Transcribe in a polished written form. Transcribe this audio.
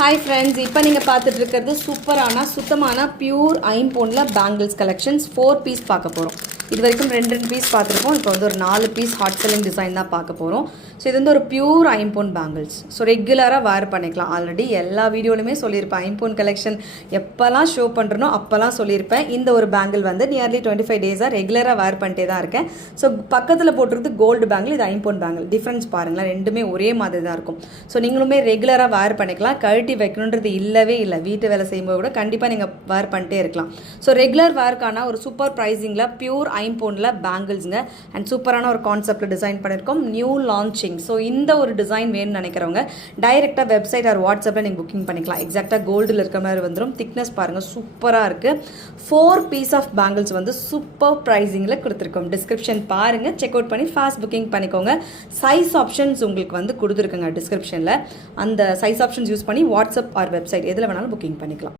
Hi friends, இப்போ நீங்க பார்த்துட்டு இருக்கிறது சூப்பரான சுத்தமான பியூர் ஐம்பொன்ல பேங்கிள்ஸ் கலெக்ஷன்ஸ் 4 பீஸ் பார்க்க போறோம். இது வரைக்கும் 2 பீஸ் பார்த்துருப்போம். இப்போ வந்து ஒரு 4 பீஸ் ஹாட் செல்லிங் டிசைன் தான் பார்க்க போகிறோம். ஸோ இது வந்து ஒரு பியூர் ஐம்பொன் பேங்கிள்ஸ். ஸோ ரெகுலராக வேர் பண்ணிக்கலாம். ஆல்ரெடி எல்லா வீடியோலையுமே சொல்லியிருப்பேன். ஐம்பொன் கலெக்ஷன் எப்போல்லாம் ஷோ பண்ணுறனோ அப்போல்லாம் சொல்லியிருப்பேன். இந்த ஒரு பேங்கிள் வந்து நியர்லி 25 டேஸாக ரெகுலராக வேர் பண்ணிட்டே தான் இருக்கேன். ஸோ பக்கத்தில் போட்டிருக்கு கோல்டு பேங்கிள், இது ஐம்பொன் பேங்கிள். டிஃப்ரென்ஸ் பாருங்களேன், ரெண்டுமே ஒரே மாதிரி தான் இருக்கும். ஸோ நீங்களுமே ரெகுலராக வேர் பண்ணிக்கலாம். கழட்டி வைக்கணுன்றது இல்லவே இல்லை. வீட்டு வேலை செய்யும்போது கூட கண்டிப்பாக நீங்கள் வேர் பண்ணிட்டே இருக்கலாம். ஸோ ரெகுலர் வேர்க்கான ஒரு சூப்பர் ப்ரைஸிங்கில் பியூர் ஐம்பொன்ல பேங்கிள்ஸுங்க அண்ட் சூப்பரான ஒரு கான்செப்டில் டிசைன் பண்ணியிருக்கோம். New launching. ஸோ இந்த ஒரு டிசைன் வேணும்னு நினைக்கிறவங்க டைரெக்டாக வெப்சைட் ஆர் வாட்ஸ்அப்பில் நீங்கள் புக்கிங் பண்ணிக்கலாம். எக்ஸாக்டாக கோல்டில் இருக்கிற மாதிரி வந்துடும். திக்னஸ் பாருங்கள், சூப்பராக இருக்குது. 4 பீஸ் ஆஃப் பேங்கிள்ஸ் வந்து சூப்பர் ப்ரைஸிங்கில் கொடுத்துருக்கோம். டிஸ்கிரிப்ஷன் பாருங்கள், செக் அவுட் பண்ணி ஃபாஸ்ட் புக்கிங் பண்ணிக்கோங்க. சைஸ் ஆப்ஷன்ஸ் உங்களுக்கு வந்து கொடுத்துருக்குங்க டிஸ்கிரிப்ஷனில். அந்த சைஸ் ஆப்ஷன்ஸ் யூஸ் பண்ணி வாட்ஸ்அப் ஆர் வெப்சைட் எதில் வேணாலும் புக்கிங் பண்ணிக்கலாம்.